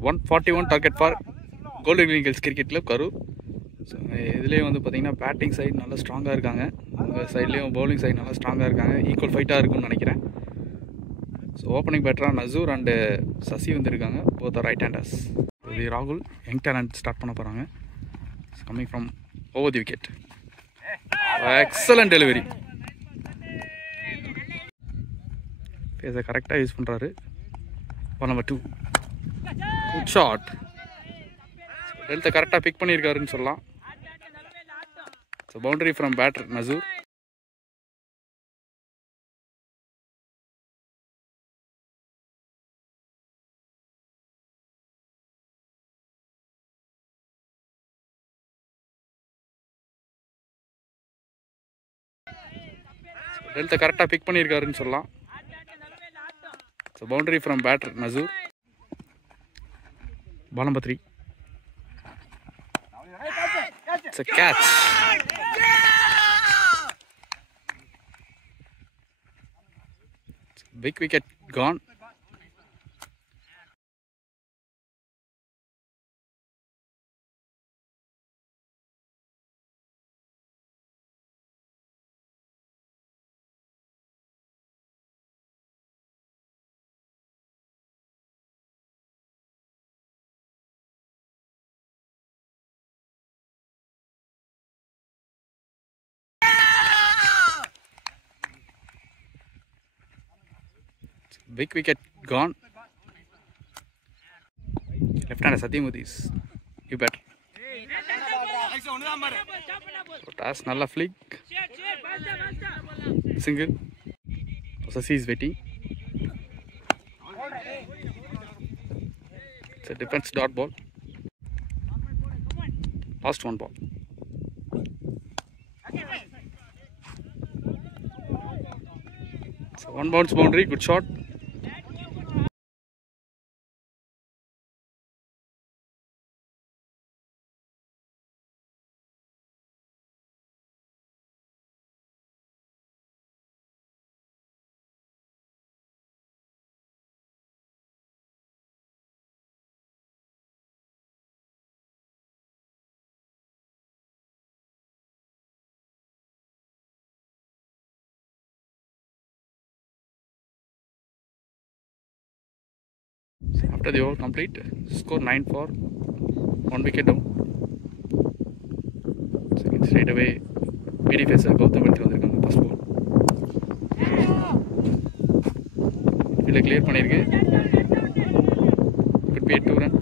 141 target for Golden Eagles Cricket Club, Karur. So, இதுலேயே வந்து பார்த்தீங்கன்னா பேட்டிங் சைடு நல்லா ஸ்ட்ராங்காக இருக்காங்க, உங்கள் சைட்லேயும் பவுலிங் சைடு நல்லா ஸ்ட்ராங்காக இருக்காங்க, ஈக்குவல் ஃபைட்டாக இருக்கும்னு நினைக்கிறேன். ஸோ ஓப்பனிங் பேட்டராக நசூர் அண்டு சசி வந்துருக்காங்க, போத் ரைட் ஹேண்டர்ஸ். இது ராகுல் யங் டேலண்ட் ஸ்டார்ட் பண்ண போகிறாங்க. Coming from over the wicket. Excellent delivery. பேஸை கரெக்டாக யூஸ் பண்ணுறாரு. Ball number 2. Good shot. ஹெல்த்தை கரெக்டாக பிக் பண்ணியிருக்காருன்னு சொல்லலாம். So boundary from batter Nasur. ஹெல்த்தை கரெக்டாக பிக் பண்ணியிருக்காருன்னு சொல்லலாம். So boundary from batter Nasur. Ball number 3. It's a catch. Big wicket gone. Big wicket gone. Left hander Satyamudis. You bet. Toss nalla flick. Single. Sasi is waiting. It's a defense dot ball. Last one ball. So one bounce boundary. Good shot. After the over complete, score 9 for 1 wicket down. Second straight away, PD facer Gautam எடுத்து வந்திருக்காங்க first ball. ஃபீல்டை clear பண்ணியிருக்கு. Could be a 2 run.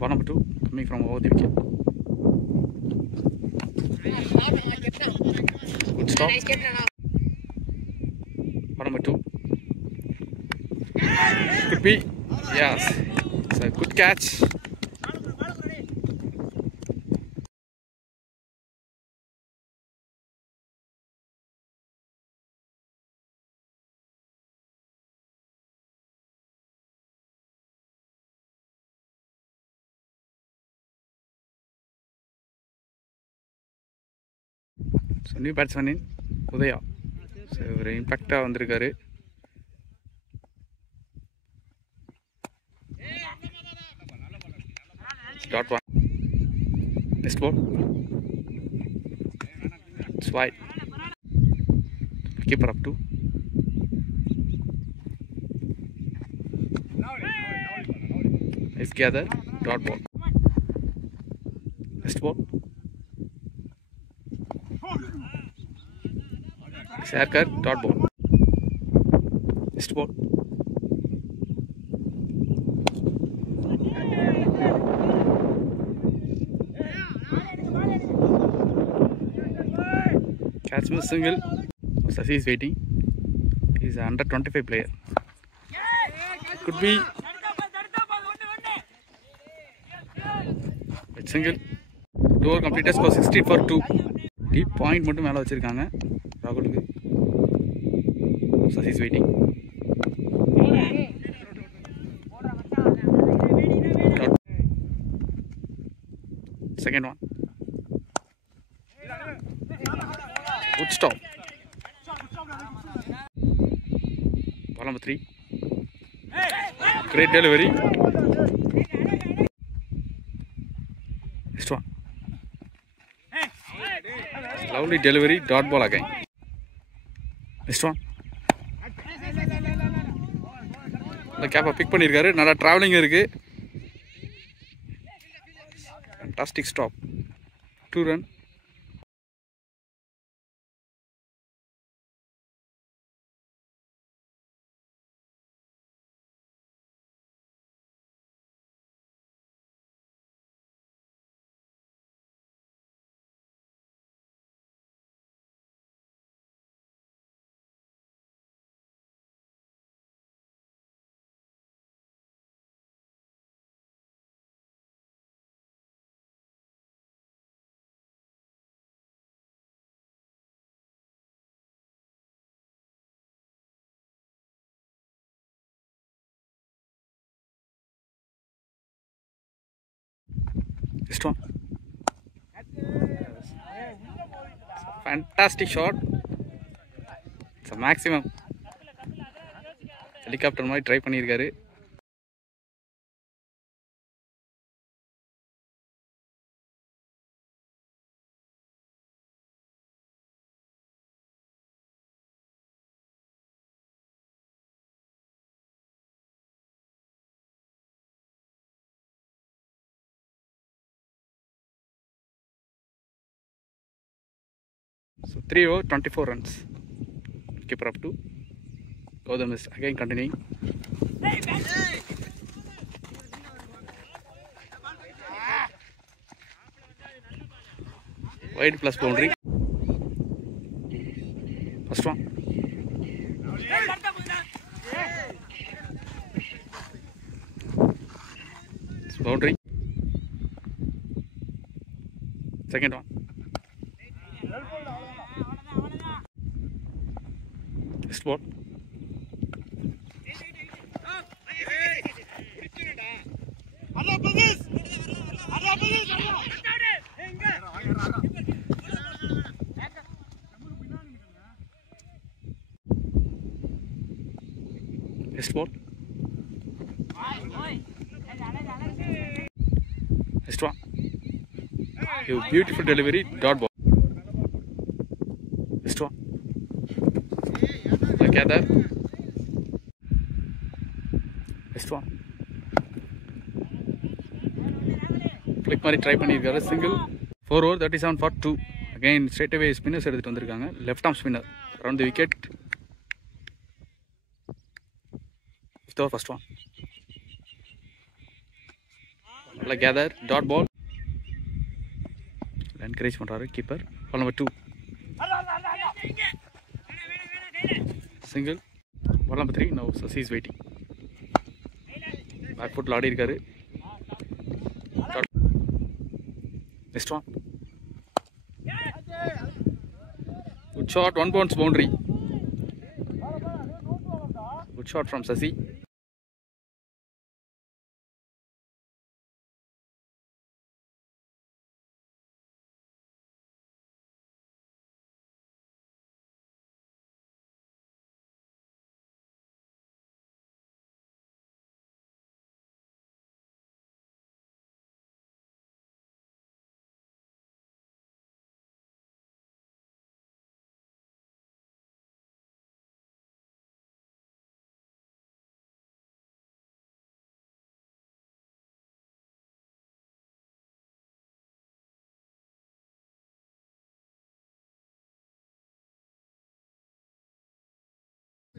Ball number 2 coming from over the wicket. Good stop. Ball number 2. Could be, yes, it's a good catch. So new batsman in Udaya. So very impact வந்திருக்காரு. Dot 1. Next ball. It's wide. Keeper up 2. Nice gather. Dot ball. Next ball. Haircut. Dot ball. Next ball. Catch miss single. Sasi is waiting. He's an under 25 player. Could be. It's single. 2 over completed, score 16 for 2. Deep point மட்டும் மேல வச்சிருக்காங்க ராகுலுக்கு. Sasi is waiting. Second one. Good stop. Ball number 3. Great delivery. Next one. Lovely delivery. Dot ball again. Next one. The cap pick பண்ணிருக்காரு. நல்ல traveling இருக்கு. Fantastic stop. 2 run. Next one. Fantastic shot. It's a maximum. Helicopter மாதிரி try பண்ணியிருக்காரு. So 3 over 24 runs. Keeper up 2. Gautam is again continuing. Wide plus boundary. First one. It's boundary. Second one. Next ball. Next ball. Next one. You beautiful delivery. Dot ball. Next one. Gather. Next one. Click மாதிரி try பண்ணியிருக்காரு. Single. 4 over 37 for 2. Again straight away spinners எடுத்துட்டு வந்திருக்காங்க. Left arm spinner around the wicket. Fifth over first one. நல்ல gather. Dot ball. Encourage பண்றாரு keeper. Ball number 2. Single. Ball number 3. Now Sasi is waiting. Back foot ஆடி இருக்காரு. Next one. Good shot. 1 bounce boundary. Good shot from Sasi.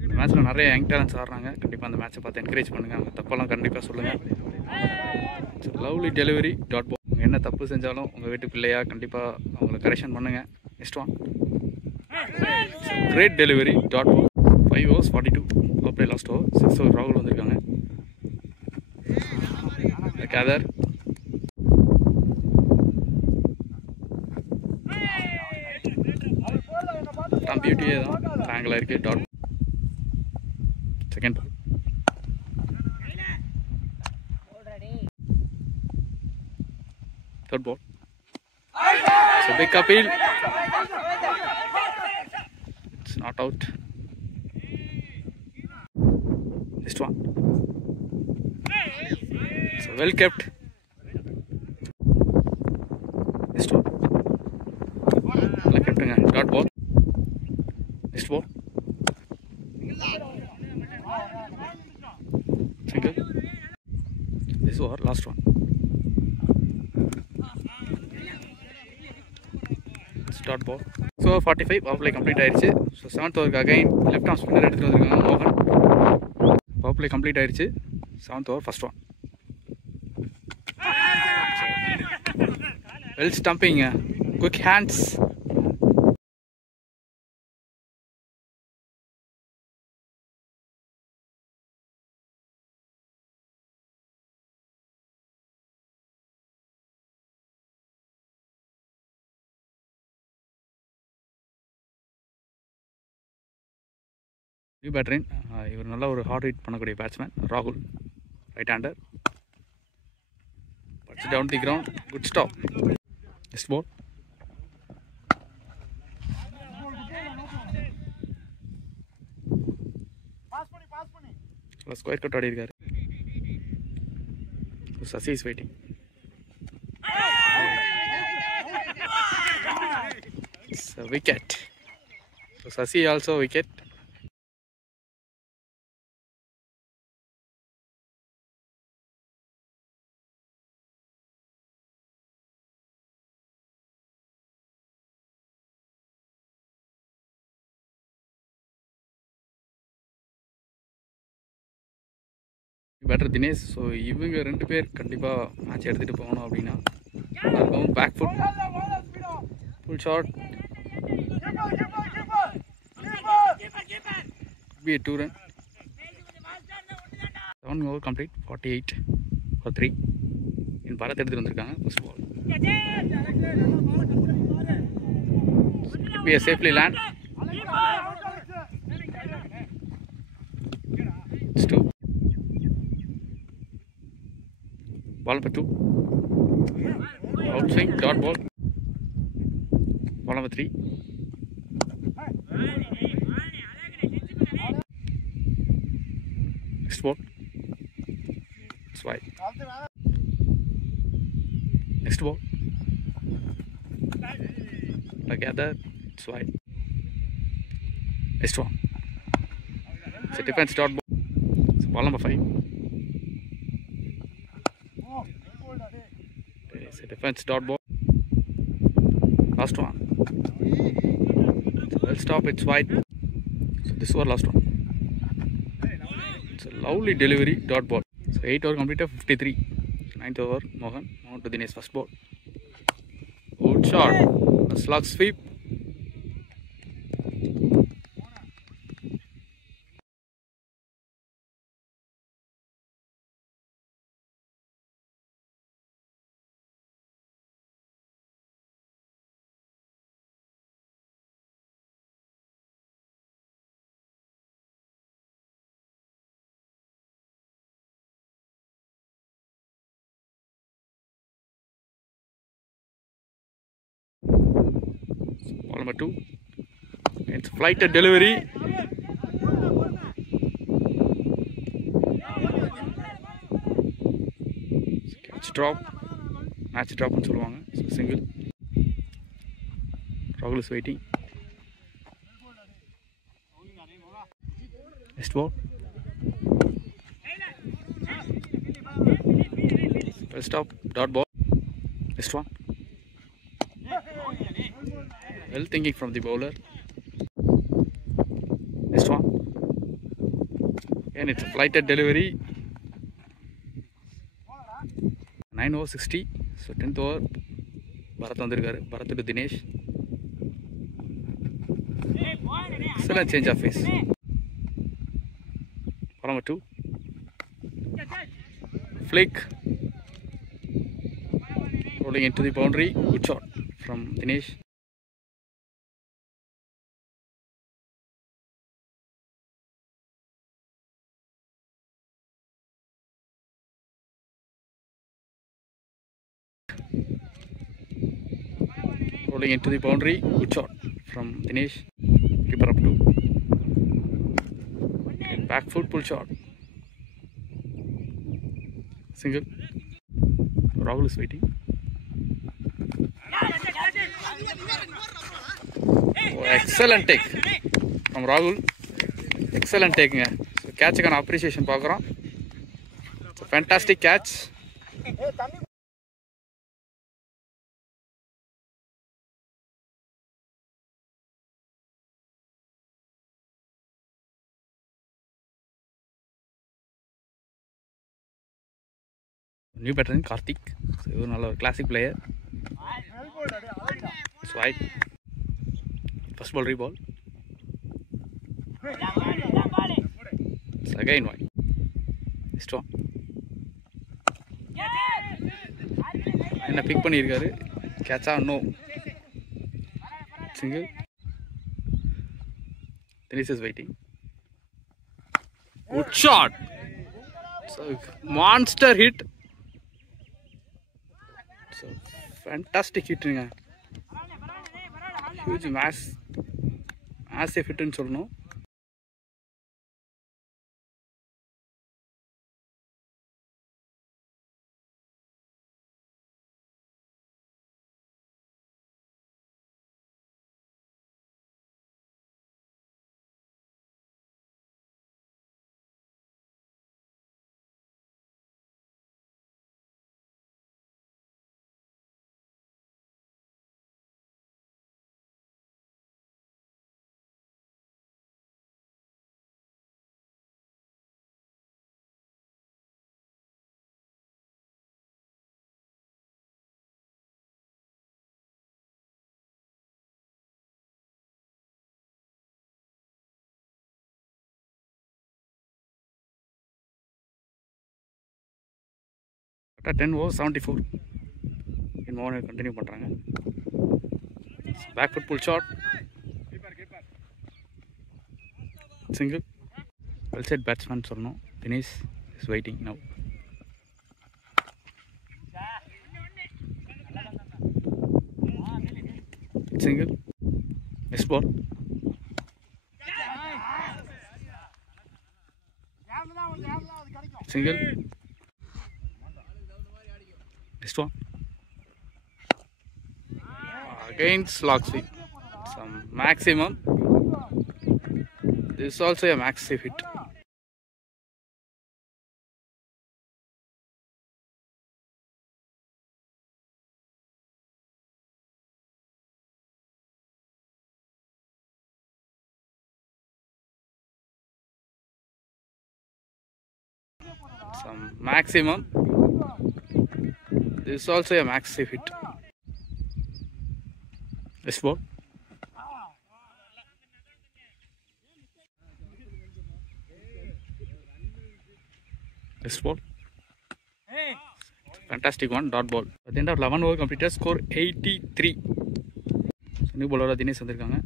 இந்த மேட்ச்சில் நிறைய young talents ஆடுறாங்க. கண்டிப்பாக அந்த மேட்ச்சை பார்த்து என்கரேஜ் பண்ணுங்கள். அவங்க தப்பெல்லாம் கண்டிப்பாக சொல்லுங்கள். Lovely delivery. Dot ball. அவங்க என்ன தப்பு செஞ்சாலும் உங்கள் வீட்டு பிள்ளையா கண்டிப்பாக அவங்கள கரெக்ஷன் பண்ணுங்கள். Next one. Great delivery. Dot ball. 5 overs 42. அப்படியே லாஸ்ட் ஓவர் 6 over ராகுல் வந்திருக்காங்க. கேதர். பியூட்டியே தான் ஆங்கிளாக இருக்குது. Dot. Second ball. Third ball. So big appeal. It's not out. Next one. well kept. Stop. Well kept. Dot ball. Next ball. Single. This is our last one. Start ball. So 45 power play complete ஆயிருச்சு. So 7th over again left arm spinner எடுத்துட்டு வந்திருக்காங்க மோகன். Power play complete ஆயிருச்சு. 7th over first one. Well stumping, quick hands. New batter. இவர் நல்ல ஒரு heart hit பண்ணக்கூடிய batsman ராகுல், right hander. Puts it down the ground. Good stop. Next ball. Square cut ஆடி இருக்காரு. Sasi is waiting. It's a wicket. So Sasi also wicket. Batter Dinesh. So இவங்க 2 பேர் கண்டிப்பாக match எடுத்துகிட்டு போகணும் அப்படின்னா அதுவும் back foot full shot be 2 run. 7 over complete 48 for 3 in Bharat எடுத்துகிட்டு வந்திருக்காங்க first ball. Be safely land. Ball number 2. Outswing, dot ball. Ball number 3. Next ball. It's wide. Next ball. Together, it's wide. Next one. It's a defense dot ball. It's ball number 5. It's a defense dot ball. Last one. Well stop, it's wide. So this was last one. It's a lovely delivery, dot ball. So 8 over completed, 53. 9th over, Mohan. On to Dinesh first ball. Good shot. A slug sweep. Ball number 2. It's flighted delivery. Catch drop. Match drop and சொல்லுவாங்க. So single. Rahul is waiting. Next ball. Well stop. Dot ball. Next one. Well thinking from the bowler. Next one. And it's a flighted delivery. 9 over 60. So 10th over. Bharat vandirukkaru. Bharat to Dinesh. Excellent change of pace. Ball number 2. Flick. Rolling into the boundary. Good shot from Dinesh. Rolling into the boundary. Good shot from Dinesh. Keeper up 2. Back foot pull shot. Single. Rahul is waiting. Oh, excellent take from Rahul. Excellent take. So catch an appreciation. It's a fantastic catch. New veteran Karthik. So a classic player. It's wide. First ball, reball. It's again wide. Strong. And a pick panir. Catch out, no. Single. Dinesh is waiting. Good shot. So monster hit. So fantastic hit. Huge massive hit in Solno. At 10 overs 74. In more continue பண்றாங்க. Back foot pull shot. Single. Well said batsman சொல்லணும். Dinesh is waiting now. Single. Next ball. Single. Next one. Again slog sweep. Some maximum. This is also a massive hit. Some maximum. This is also a massive hit. This ball. This ball. Fantastic one, dot ball. At the end of 11 over completed, score 83. So new bowler Dinesh vandirukanga.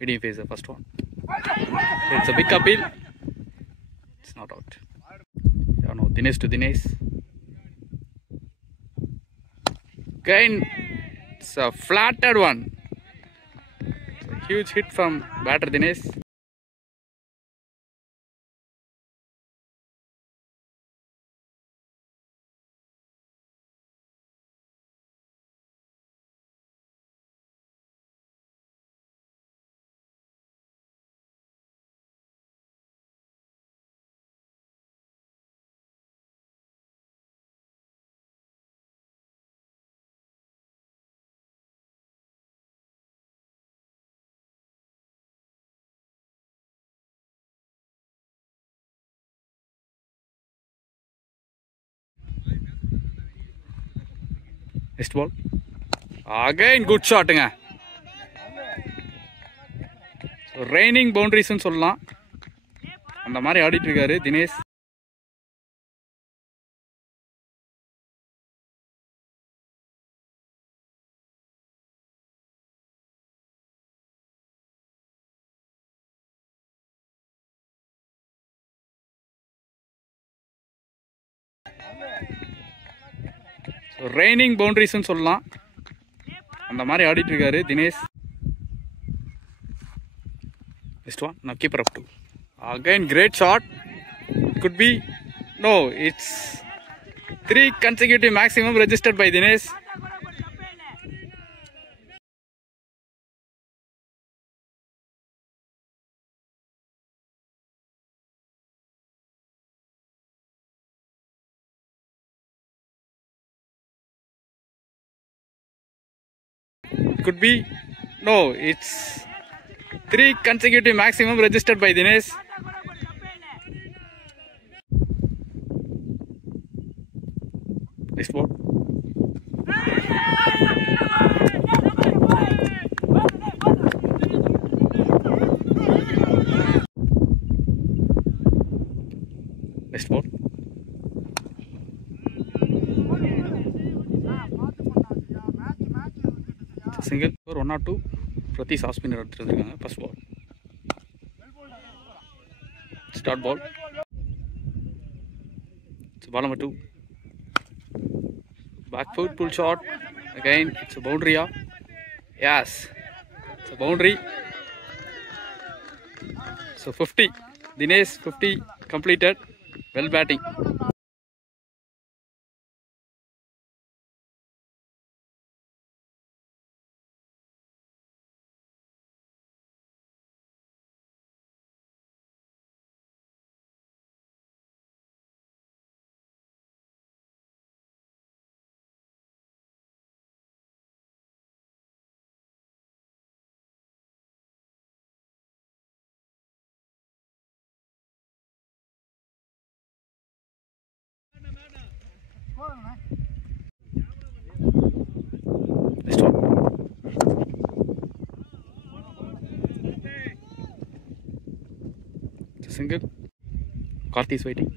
Medium phase the first one. It's a big appeal. It's not out. Yeah, no, Dinesh to Dinesh. Again, it's a flattered one. It's a huge hit from batter Dinesh. Next ball. Again good shot. So raining boundaries ன்னு சொல்லலாம். அந்த மாதிரி ஆடிட்டு இருக்காரு Dinesh. So raining boundaries ன்னு சொல்லலாம். அந்த மாதிரி ஆடிட்டு இருக்காரு Dinesh. Next one. Now keeper up 2. Again great shot. Could be. No, it's 3 consecutive maximum registered by Dinesh. Could be. No, it's 3 consecutive maximum registered by Dinesh. Next ball. Next ball. Single or 1 or 2. Pratis off spinner எடுத்துருக்காங்க. First ball. Start ball. It's ball number 2. Back foot pull shot. Again, it's a boundary. Yes, it's a boundary. So 50. Dinesh 50 completed. Well batting. Next one. It's a single. Karthi is waiting.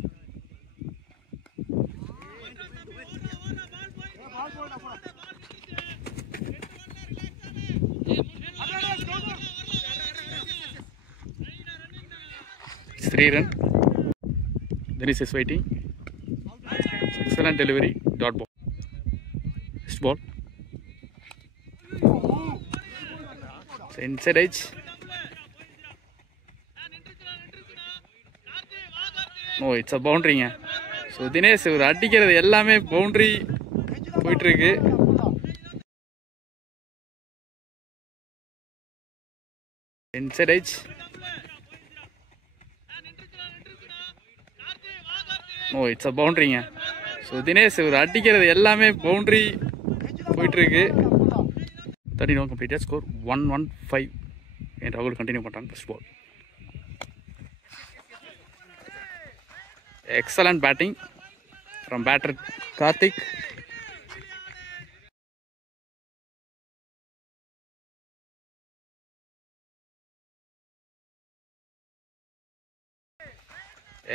It's 3 run. Dinesh is waiting. Excellent delivery. Dot ball. Next ball. It's inside edge. No, it's a boundary. So Dinesh ஒரு அடிக்கிறது எல்லாமே boundary போயிட்டு இருக்கு. Inside edge. No, it's a boundary. So Dinesh ஒரு அடிக்கிறது எல்லாமே boundary போயிட்டு இருக்கு. 31 completed. Score 115. And Rahul continue பண்றாங்க. First ball. Excellent batting from batter Karthik.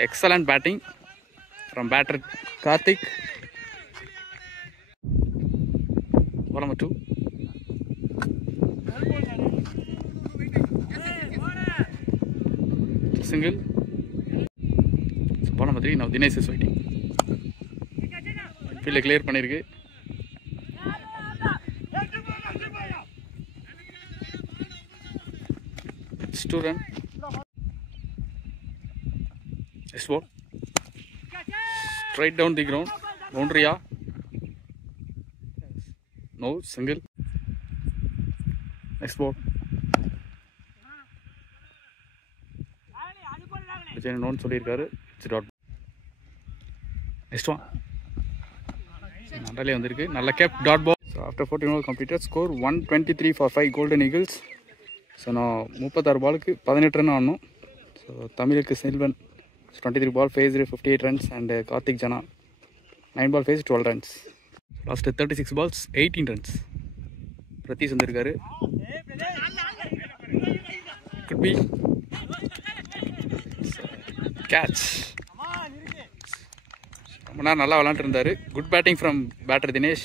Excellent batting from batter Karthik. Ball number 2. Single. So ball number 3. Now Dinesh is waiting. Field clear பண்ணிருக்கு. It's 2 run. Next ball. Straight down the ground. Boundary. No, single. Next ball. Vijay non சொல்லிருக்காரு. It's dot. Next one. நல்லலே வந்திருக்கு. நல்ல gap dot ball. So after 14 overs completed, score 123 for 5 Golden Eagles. So நான் 36 பாலுக்கு 18 run ஆடணும். So தமிழுக்கு Selvan 23 ball faced 58 runs and Karthik Jana 9 ball faced 12 runs. Last 36 balls 18 runs. Pratis வந்திருக்காரு. Could be catch. ரொம்ப நேரம் நல்லா விளையாண்டு இருந்தாரு. Good batting from batter Dinesh.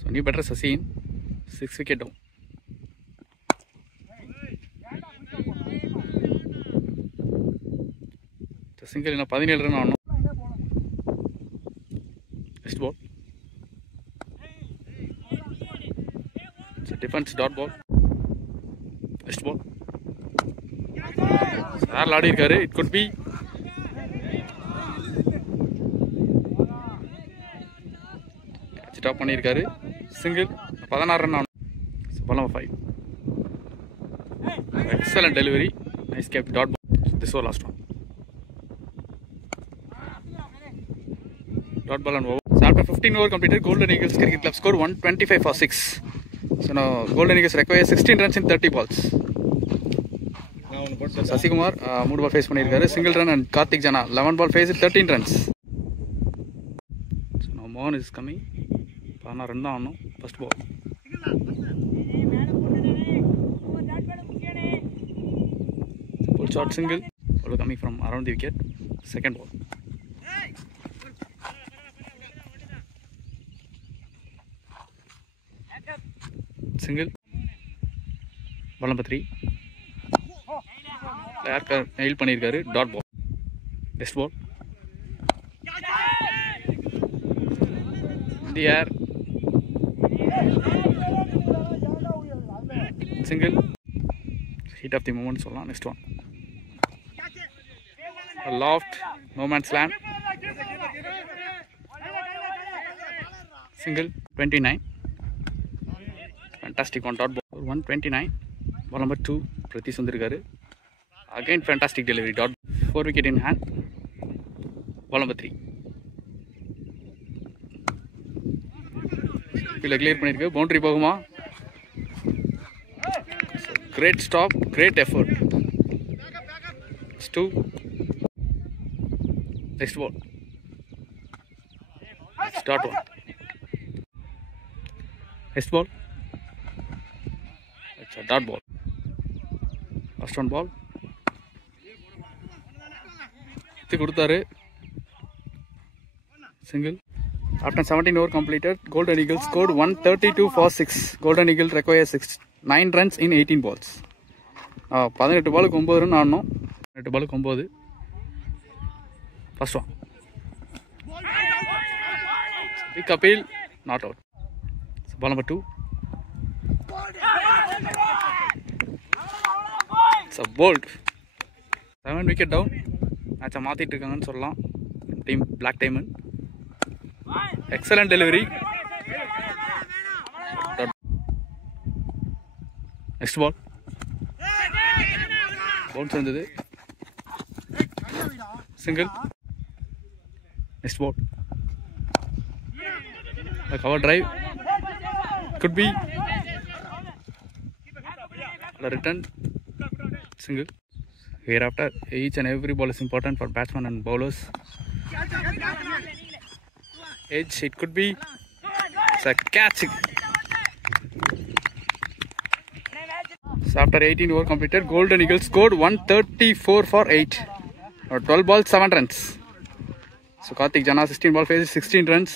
So new batter Sachin, 6 wicket down. Single in a 17 run on. Next ball. Defence dot ball. Next ball sir ஆடி இருக்காரு. It could be stop பண்ணியிருக்காரு. Single 16 run on. Ball 5. Excellent delivery. Nice gap dot ball. This was last one. Dot ball and over. So after 15 over completed, Golden Eagles Cricket Club scored 125 for 6. So now Golden Eagles require 16 runs in 30 balls. So Sasi Kumar 3 ball face பண்ணிருக்காரு. Single run and Karthik Jana 11 ball face 13 runs. So now Mohan is coming. 16 run தான் ஆனோம். First ball. Full shot single. Ball coming from around the wicket. Second ball. Single. Ball number 3. Nail பண்ணிருக்காரு. Dot ball. Next ball. In the air. Single. Heat of the moment சொல்லலாம். Next one. A loft. No man's land. Single. 29. Fantastic on dot ball. 129. Ball number 2. Pratish வந்திருக்காரு. Again fantastic delivery. Dot 4 wicket in hand. Ball number 3. Fielder clear பண்ணிருக்கு. Boundary போகுமா? Great stop. Great effort. It's 2. Next ball. Start one. Next ball. It's a dot ball. First one ball. இது கொடுத்தாரு. Single. After 17 over completed, Golden Eagles scored 132 for 6. Golden Eagles requires 9 runs in 18 balls. 18 பாலுக்கு 9 run ஆடணும். 18 பாலுக்கு 9. First one. Big appeal, not out. So ball number 2. It's a bolt. 7 wicket down. மேட்சை மாற்றிட்டு இருக்காங்கன்னு சொல்லலாம் team black diamond. Excellent delivery. Next ball. Bounce வந்தது. Single. Next ball. Cover drive. Good be return. Single. Hereafter, each and every ball is important for batsmen and bowlers. Edge, it could be. It's a catch. So after 18 over completed, Golden Eagles scored 134 for 8. 12 balls, 7 runs. So Karthik Jana 16 ball faces 16 runs.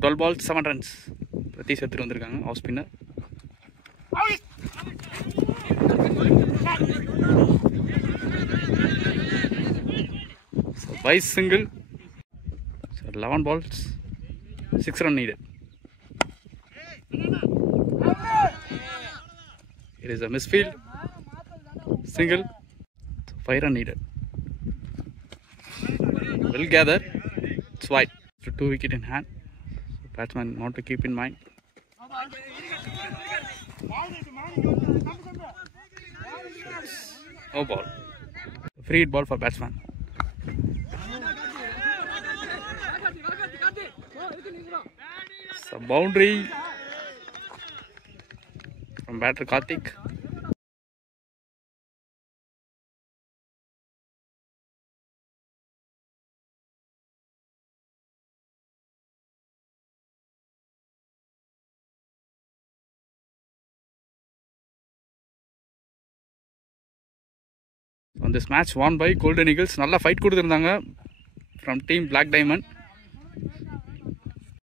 12 balls, 7 runs. Pratish எடுத்துட்டு வந்திருக்காங்க off spinner. So vice single. So 11 balls, 6 runs needed. It is a misfield. Single. So 5 runs needed. Well gathered. It's wide. So 2 wicket in hand. So batsman not to keep in mind. No ball. Free hit ball for batsman. So boundary from batter Karthik. On this match won by Golden Eagles. நல்ல fight கொடுத்துருந்தாங்க from team Black Diamond.